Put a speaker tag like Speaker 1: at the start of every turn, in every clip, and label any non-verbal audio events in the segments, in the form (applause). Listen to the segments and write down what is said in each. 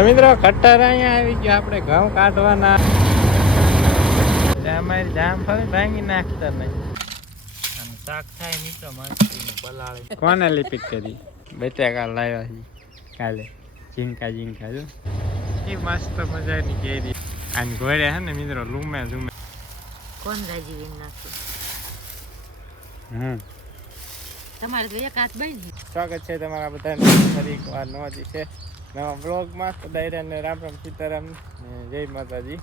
Speaker 1: તો મિત્રો કટર અહીંયા આવી ગયો આપણે ઘઉં કાઢવાના. અમારી જામ ફરી ભાંગી નાખતા નહીં
Speaker 2: અને શાક થાય મિત્રો મસ્તી બલાળી.
Speaker 1: કોને લિપિક કરી? બટાકા લાવ્યા છે કાલે. ઝીંકા ઝીંકા જો. એ મસ્ત મજાની કેરી. આની ઘોડે હે ને મિત્રો લૂમે ઝૂમે.
Speaker 3: કોણ રાજી વિન નાખ્યું
Speaker 1: હમ.
Speaker 3: તમારે તો એક હાથ બની
Speaker 1: સ્વાગત છે તમારા બધાને. ફરી એક વાર નવા દિવસે. નવા બ્લોગમાં તો ડાયરાને રામ રામ સીતારામ ને જય માતાજી.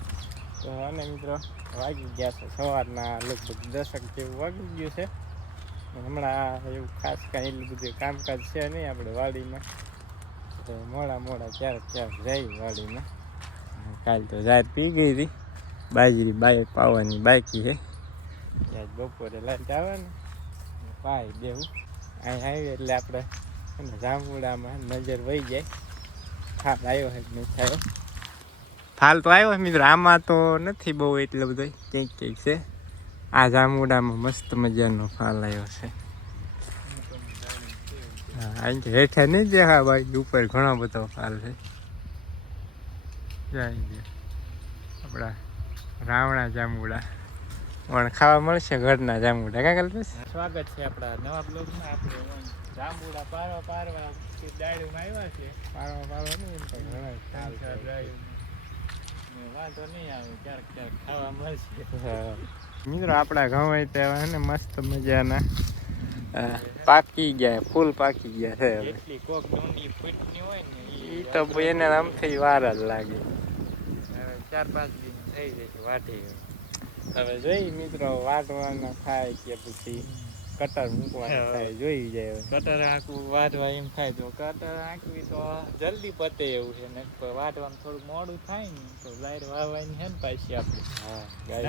Speaker 1: તો અને મિત્રો, વાગી ગયા છે સવારના લગભગ દશક જેવું વાગી ગયું છે. હમણાં એવું ખાસ કાંઈ એટલું બધું કામકાજ છે નહીં આપણે વાડીમાં. તો મોડા મોડા ક્યારેક ક્યારેક જાય વાડીમાં. કાલ તો જાહેર પી ગઈ હતી. બાજરી બાઈક પાવાની બાકી છે. ત્યાં બપોરે લાઈટ આવે ને, પાય દેવું અહીં આવી એટલે આપણે જાંબુડામાં નજર વહી જાય. થાપ આવ્યો છે થયો ફાલ તો આવ્યો છે મિત્રો. આમાં તો નથી બહુ એટલો બધો કંઈક કંઈક છે. આ જામુડામાં મસ્ત મજાનો ફાલ આવ્યો છે. હા હેઠે નહીં દેખા ભાઈ ઉપર ઘણો બધો ફાલ છે. જાય આપણા રાવણા જામુડા. પણ ખાવા મળશે ઘરના જામુડા. કાંઈ
Speaker 2: સ્વાગત છે આપણા નવા બ્લોગમાં. આપણે જામુડા પારવા પારવા ડાળીમાં આવ્યા છે.
Speaker 1: પાડવા પાડવા નહીં એમ તો ઘણા ફાલ
Speaker 2: ચાર
Speaker 1: છે.
Speaker 2: ડાળીમાં. ને વાંધો નહીં આવે ક્યારેક ક્યારેક ખાવા મળશે.
Speaker 1: મિત્રો આપણા ઘઉં હોય ને મસ્ત મજાના. પાકી ગયા ફૂલ પાકી ગયા છે એ
Speaker 2: એટલી કોક ડુંડી ફૂટની હોય ને
Speaker 1: ઈ તો એને આમથી વાર જ લાગે.
Speaker 2: હવે ચાર પાંચ દિન થઈ જશે વાટી
Speaker 1: હવે જોઈ મિત્રો વાટવાના થાય કે પછી. કટર મૂકવાના થાય જોઈ જાય
Speaker 2: કટર આંકવું વાઢવા એમ થાય તો કટર આંકવી તો જલ્દી પતે એવું છે ને વાઢવાનું થોડું મોડું થાય ને તો લાઈટ વાવવાની છે ને પાછી આપણે.
Speaker 1: હા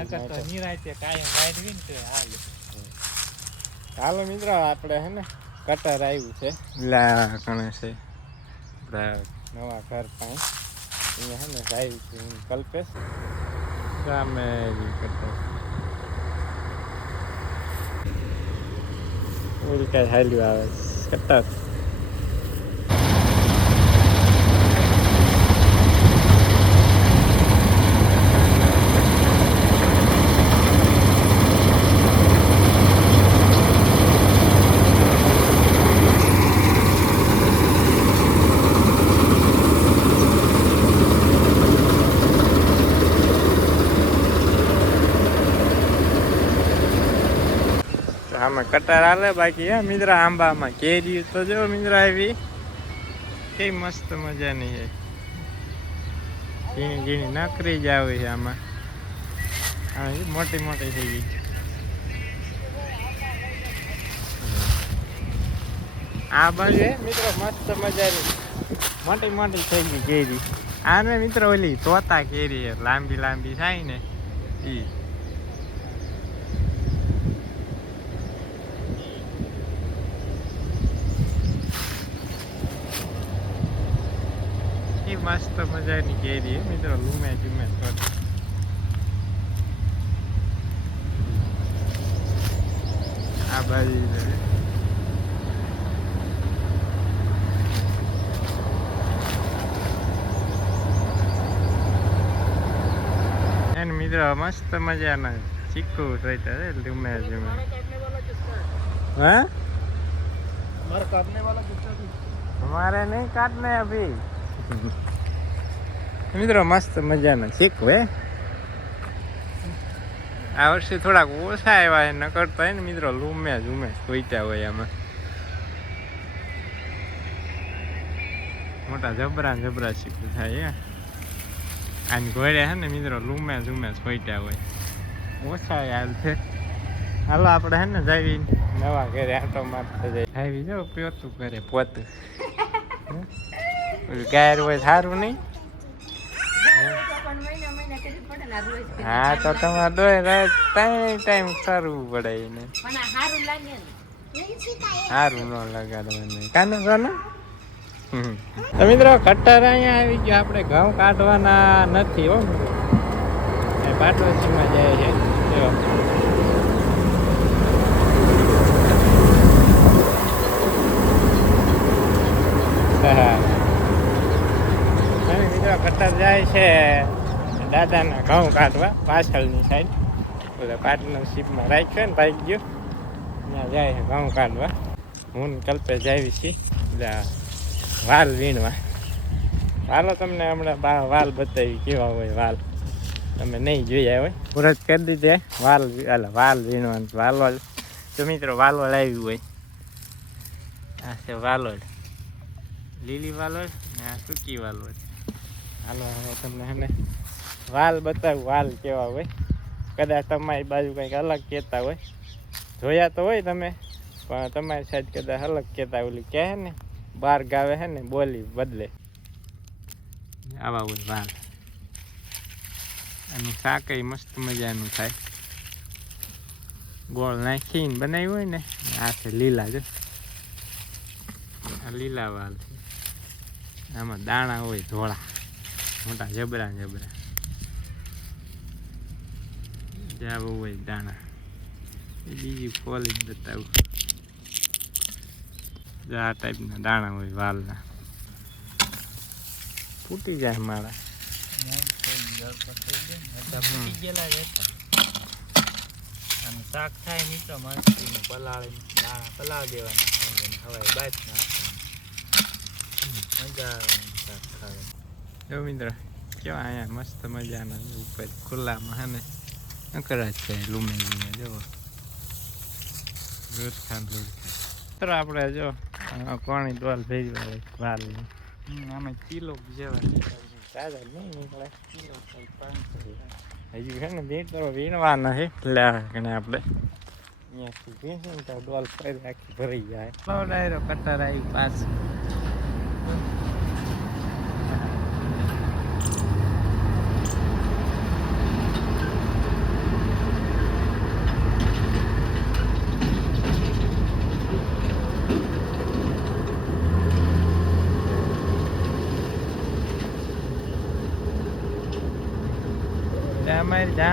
Speaker 2: નકર તો. નિરાંતે કાયમ વાઢવી ને તો હાલે.
Speaker 1: હાલો મિત્રો આપણે હે ને કટર આવ્યું છે. લા કણે છે. આપણા નવા ઘર પાસે અહીંયા હે ને આવ્યું છે કલ્પેશ. સામે ઈ કટર ઉલટા હાલ્યું આવે છે. કટર હાલે બાકી હે મિત્ર આંબામાં. કેરી તો જો મિત્ર આવી. કઈ મસ્ત મજાની છે ઝીણી ઝીણી નકરી જ આવે છે આમાં. મોટી મોટી થઈ ગઈ. આ બાજુ મિત્રો, મસ્ત મજાની. મોટી મોટી થઈ ગઈ કેરી આને મિત્રો ઓલી તોતા કેરી લાંબી લાંબી થાય ને ઈ. મસ્ત મજાની કેરી હે મિત્રો લૂમે જુમે થોડી આ બાજુ છે. એને મિત્રો મસ્ત મજાના ચીકુ સોઈતા છે લૂમે જુમે હા
Speaker 2: મારે કાઢને વાળા કિસ્સા
Speaker 1: हमारे नहीं काटने अभी મિત્રો મસ્ત મજાના. શીખો હે આ વર્ષે થોડાક ઓછા આવ્યા છે નકરતા હોય ને મિત્રો લૂમે જ ઉમે સોઈતા હોય આમાં. મોટા જબરા જબરા શીખવું થાય આની ઘોડે હે ને મિત્રો લૂમે જ ઉમે સોઈતા હોય. ઓછા હાલ છે. હાલો આપણે હે ને જાવી નવા ઘરે આટો મારતા જાય. આવી જો પોતું કરે પોતું. (laughs) ગાયર હોય સારું નહીં? હા, તો તમારે ડોય રાત ત્રણ ટાઈમ કરવું પડે એને.
Speaker 3: સારું ને
Speaker 1: સારું ન લગાડવાનું. ને સોનો હમ. તો મિત્રો અહીંયા આવી ગયો. આપણે ઘઉં કાઢવાના નથી હો. એ પાટોશીમાં જાય છે હા. અને મિત્રો મિત્રો કટર જાય છે દાદાના ઘઉં કાઢવા, પાછળની સાઈડ એટલે પાર્ટનરશીપમાં રાખ્યો ને ભાઈ ગયો. ત્યાં જાય ઘઉં કાઢવા. હું કલ્પે જાવી છીએ. એટલે વાલ વીણવા. વાલો તમને હમણાં વાલ બતાવી કેવા હોય વાલ. તમે નહીં જોયા હોય. પૂરત કરી દીધે. વાલ એટલે વાલ વીણવાનું વાલોળ તો મિત્રો વાલોળ આવ્યું હોય. આ છે વાલોળ લીલી વાલોળ ને આ સૂકી વાલોળ હાલો, હવે તમને હે વાલ બતાવું, વાલ કેવા હોય. કદાચ તમારી બાજુ કંઈક અલગ કહેતા હોય. જોયા તો હોય તમે, પણ તમારી સાઈડ કદાચ અલગ કહેતા ઓલી કહે ને, બાર ગાવે હે ને, બોલી બદલે. આવા હોય વાલ. આનું શાકય મસ્ત મજાનું થાય. ગોળ નાખીને બનાવ્યું હોય ને, આ છે લીલા જો. આ લીલા વાલ છે. આમાં દાણા હોય, ધોળા. મોટા જબરા જબરા. જાવું હોય દાણા. બીજી ફોલી બતાવું. આ ટાઈપના દાણા હોય વાલના. ફૂટી જાય
Speaker 2: ગયેલા જ શાક થાય મિત્રો મસ્તીનું પલાળી દાણા પલાળી દેવાના હવાઈ બાજ નાખવાનું. મજા આવે શાક ખાવાની.
Speaker 1: જો મિત્ર કેવા અહીંયા મસ્ત મજાના ઉપર ખુલ્લામાં હે ને નકરા જ છે લૂમે લૂમે જો રૂરખાન રૂરખાન તો આપણે જો કોણી ડોલ ભેરી વાળી વાલ
Speaker 2: આમાં કિલો જેવા
Speaker 1: તાજા નહીં નીકળે હજી છે ને બે તરો વીણવાના છે એટલે આપણે અહીંયાથી વીણીને તો ડોલ ફરી આખી ભરાઈ જાય ડાયરો કટર આવી પાસ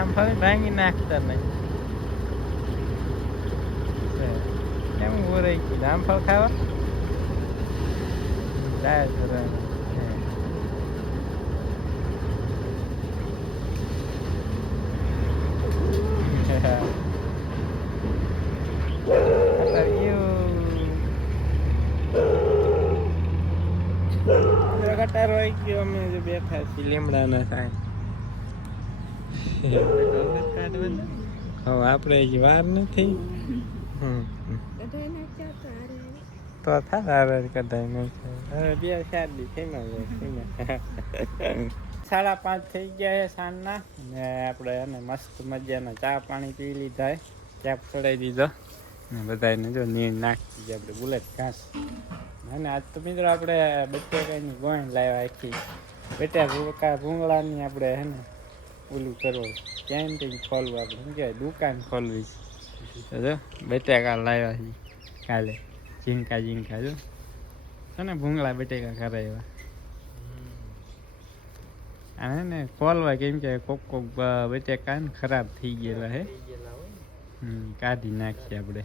Speaker 1: અમારી જામફળ ભાંગી નાખતા નહીં કેમ રહી ગયું જામફળ ખાવા જાય એવું ગટાર હોય ગયો અમે બેઠા છીએ લીમડાના સાંઈ હવે આપણે હજી વાર નથી.
Speaker 3: તો
Speaker 1: થાય કદાચ નહીં હવે બે ચાર દી થઈને (laughs) સાડા પાંચ થઈ ગયા છે સાંજના. ને આપણે એને મસ્ત મજાના ચા પાણી પી લીધા ચા ચડાવી દીધો. ને બધાને જો નીર નાખી દીધી આપણે બુલેટ ઘાસ. અને આજ તો મિત્રો આપણે બટેકાની ગોણ લાવ્યા આખી. બટેકા ભૂંગળાની આપણે હે ને ઓલું કરવું કેન્ટીન ખોલવું આપણે. શું કહેવાય? દુકાન ખોલવી બટાકા જો બટેકા લાવ્યા છે કાલે. ઝીંકા ઝીંકા જો. છે ભૂંગળા બટેકા કરાવ્યા અને ને ખોલવા કેમ કે કોક કોક બટેકા ને ખરાબ થઈ ગયેલા હે.
Speaker 2: ને.
Speaker 1: કાઢી નાખીએ આપણે.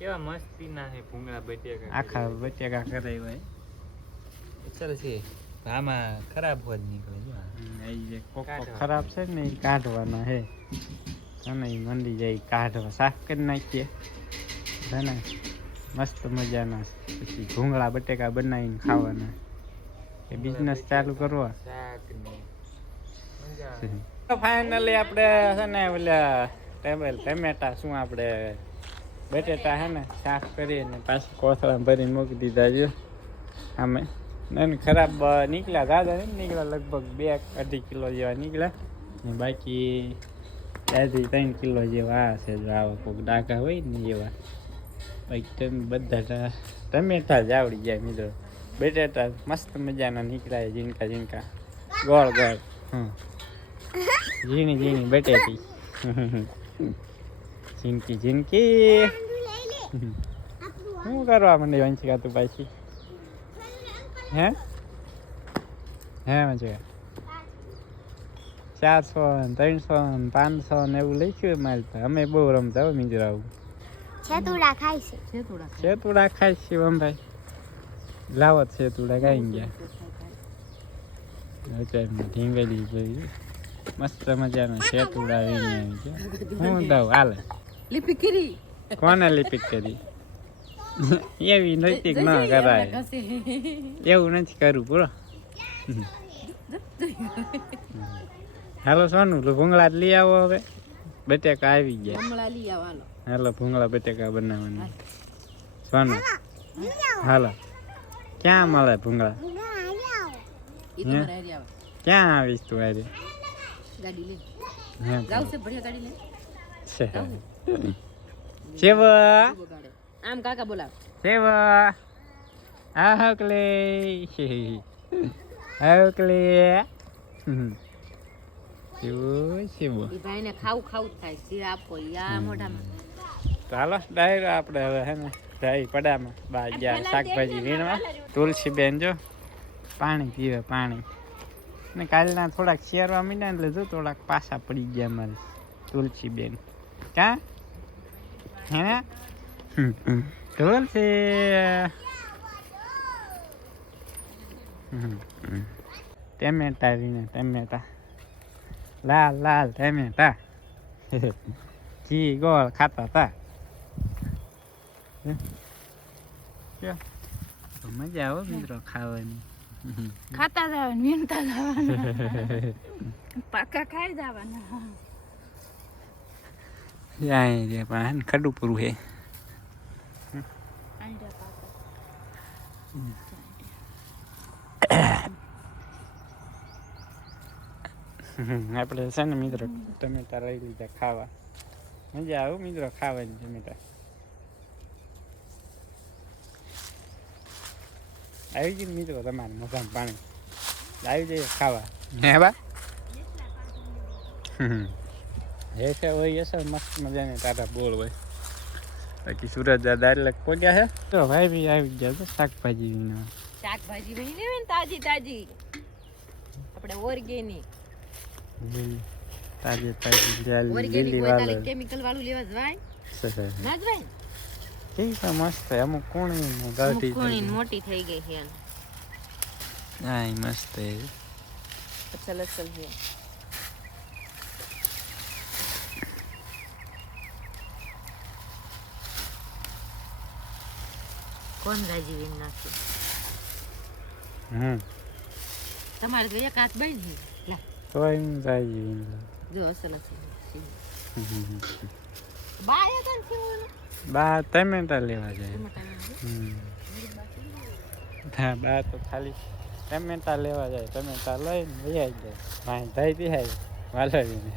Speaker 2: કેવા મસ્તીના હે ભૂંગળા બટેકા.
Speaker 1: આખા બટેકા કરાવ્યા
Speaker 2: સરસ છે. આમાં ખરાબ હોત નીકળે
Speaker 1: ખરાબ છે ને એ કાઢવાના હે. અને એ મંડી જાય કાઢવા. સાફ કરી નાખીએ. ને મસ્ત મજાના. પછી ભૂંગળા બટેકા બનાવીને ખાવાના. એ બિઝનેસ ચાલુ કરવા. ફાઇનલી આપણે છે ને ઓલા ટેબલ ટમેટા શું આપણે બટેટા છે ને સાફ કરીને પાછું કોથળા ભરીને મૂકી દીધા જો આમે. ને ખરાબ નીકળ્યા. દાદા નહીં નીકળ્યા? લગભગ બે અઢી કિલો જેવા નીકળ્યા. ને બાકી ત્યાંથી ત્રણ કિલો જેવા આ છે જો આવા કોઈક ડાકા હોય ને એવા. બાકી તમે બધા ટમેટા જ આવડી જાય મિત્રો. બટેટા મસ્ત મજાના નીકળ્યા ઝીણકા ઝીણકા. ગોળ ગોળ. હં ઝીણી ઝીણી બટેટી. ઝીણકી ઝીણકી. શું કરવા મને વંશિકા તું પાછી? હે? હે વંશિકા ચારસો ને ત્રણસો ને પાંચસો ને એવું લખ્યું મારી પાસે અમે બહુ રમતા હોય આવું
Speaker 4: છેતુડા ખાય છે.
Speaker 3: છેતુડા
Speaker 1: સેતુડા ખાય છે ભાઈ લાવો છેતુડા ખાઈ ગયા. અત્યારે ઢીંગલી પડી મસ્ત મજાનો છેતુડા વીણી આવી છે. હું દઉં હાલે.
Speaker 3: લીપી કરી.
Speaker 1: કોને લિપિક કરી? (laughs) એવી નૈતિક ન કરાય. એવું નથી કરવું પૂરો (laughs) હાલો સોનું લો ભૂંગળા લઈ આવો હવે. બટેકા આવી ગયા. હાલો. ભૂંગળા બટેકા બનાવવાના. સોનું હાલો. ક્યાં મળે ભૂંગળા? ક્યાં આવીશ તું આજે
Speaker 3: ગાડી લે. છે (laughs)
Speaker 1: સેવા
Speaker 3: આમ કાકા બોલાવ.
Speaker 1: સેવા. આ હકલે હકલે સેવો સેવો
Speaker 3: ભાઈને ખાવું ખાવું થાય. જે આપો યા મોઢામાં.
Speaker 1: ચાલો ડાયરો આપણે હવે હે ને જાય પડામાં. બા ગયા શાકભાજી વીણવા. તુલસી બેન જો પાણી પીવે પાણી. ને કાલના થોડાક શેરવા મીડ્યા એટલે જો થોડાક પાછા પડી ગયા મારે તુલસી બેન ક્યાં હે ને? તુલસી ટેમેટા વીણે ટેમેટા લાલ લાલ ટેમેટા ઘી ગોળ ખાતા હતા મજા આવે મિત્રો ખાવાની
Speaker 5: ખાતા જવાનું વીણતા જવાનું પાકા ખાઈ જવાના
Speaker 1: પણ ખડું પૂરું હે
Speaker 5: આંડા પાકા
Speaker 1: આપણે છે ને મિત્રો ટમેટા લઈ લીધા ખાવા. મજા આવું મિત્રો ખાવાની ટમેટા. આવી ગયું મિત્રો તમારે મજામાં પાણી. આવી જઈએ ખાવા. હે બા? હે છે હોય હશે મસ્ત મજાને તારા બોલ હોય. બાકી સુરત દાદા એટલે પહોંચ્યા છે. તો ભાઈ બી આવી ગયા છે શાકભાજી વિના.
Speaker 3: શાકભાજી બની લેવે ને તાજી તાજી. આપણે ઓર્ગેનિક.
Speaker 1: તાજી તાજી લીલી
Speaker 3: તાલે કેમિકલ વાળું. લેવા જવાય ના જવાય
Speaker 1: મસ્ત અમુક કોણી ને ગાઢી
Speaker 3: મોટી થઈ ગઈ છે.
Speaker 1: હા ઈ મસ્ત છે.
Speaker 3: અસલ અસલ કોણ રાજી વિન નાખ્યું
Speaker 1: હમ.
Speaker 3: તમારે તો એક હાથ બની લા.
Speaker 1: તો એમ રાજી વિન
Speaker 3: જો અસલ છે. બાયા
Speaker 1: બા ટમેટા લેવા જાય. હા બા તો ખાલી ટમેટા લેવા જાય ટમેટા લઈને લઈ આવી જાય. ભાઈ થઈ તિહાય વાલવીને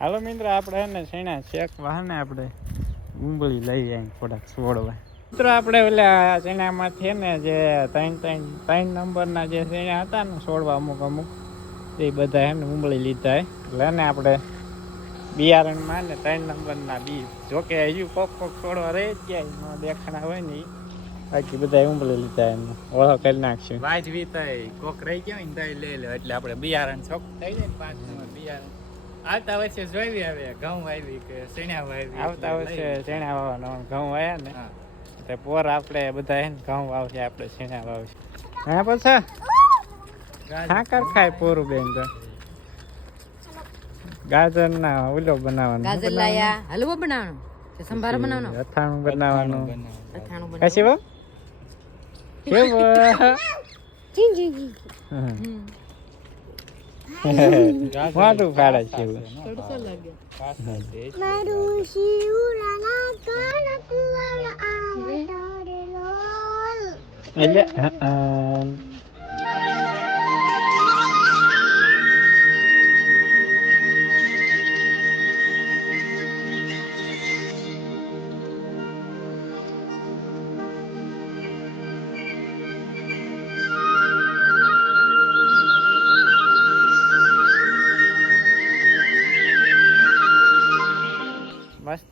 Speaker 1: હાલો મિત્ર આપણે એને શેણા શેક વાહને આપણે ઉંબળી લઈ જાય થોડાક છોડવા મિત્રો આપણે ઓલા શેણામાંથી છે ને જે ત્રણ ત્રણ ત્રણ નંબરના જે શેણા હતા ને છોડવા અમુક અમુક એ બધા એને ને ઉંબળી લીધા એટલે ને આપણે બિયારણમાં ને ત્રણ નંબરના બી જોકે હજુ કોક કોક છોડવા રહી જ ગયા દેખાણા હોય ને બાકી બધા ઉંબળી લીધા એને ઓળો કરી નાખશે.
Speaker 2: વાજવી તય કોક રહી ગયો ને તઈ લઈ લે. એટલે આપણે બિયારણ છોક થઈ જાય પાંચ નંબર બિયારણ. આવતા વર્ષે જોઈ આવે ઘઉં આવી કે શેણા આવી
Speaker 1: આવતા વર્ષે ચણા વાવવાનો ઘઉં વાયા ને. તે પોર આપણે બધા એને ઘઉં વાવશે આપણે ચણા વાવશે. હા પછી સાકર ખાય પોરું બેન તો. ગાજર ના ઓલો બનાવવાનો
Speaker 3: ગાજર લાયા હલવો બનાવવાનો કે સંભારો બનાવવાનો?
Speaker 1: અથાણું બનાવવાનું.
Speaker 3: અથાણું બનાવવાનું.
Speaker 1: બહુ (laughs) કેવું? મોટું ફાડે છે
Speaker 4: મારું શિવરાના કાન તારે લોલ
Speaker 1: એટલે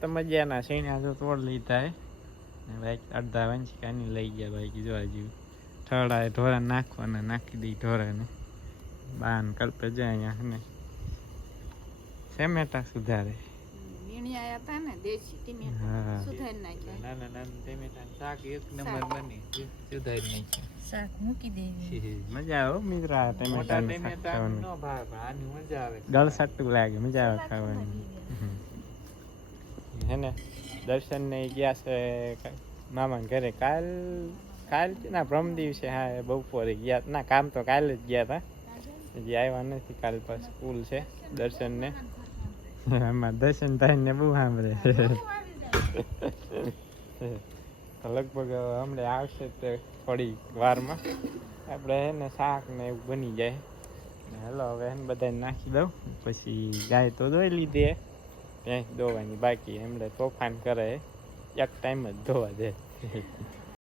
Speaker 1: મસ્ત મજાના સીણા તો તોડ લીધા હે. ને ભાઈ અડધા વંશિકાની લઈ ગયા ભાઈ જોવા. જેવું ઠળાએ ઢોરા નાખવાના નાખી દઈ ઢોરાને બાન કલ્પે જાય અહીંયા ને. સેમેટા સુધારે. મજા આવે હો મિત્ર
Speaker 2: ટેમેટા
Speaker 1: ખાવાનું.
Speaker 2: નો ભાવે પણ આની મજા આવે.
Speaker 1: ગળસટ્ટું લાગે મજા આવે ખાવાની. હે ને? દર્શન ને ગયા છે ક- મામા ઘરે. કાલ કાલ ના ભ્રમ દિવસે, હા બપોરે ગયા ના, કામ તો કાલે જ ગયા હતા. હજી આવ્યા નથી કાલ પર સ્કૂલ છે દર્શન ને. આમાં દર્શન થાય ને બહુ સાંભળે. લગભગ હમણાં આવશે તે થોડી વારમાં. આપણે હે ને શાક ને એવું બની જાય. હેલો, હવે એને બધાને નાખી દઉં. પછી ગાય તો દોઈ લીધી હે ધોવાની બાકી એમણે તોફાન કરે એક ટાઈમ જ ધોવા દે. (laughs)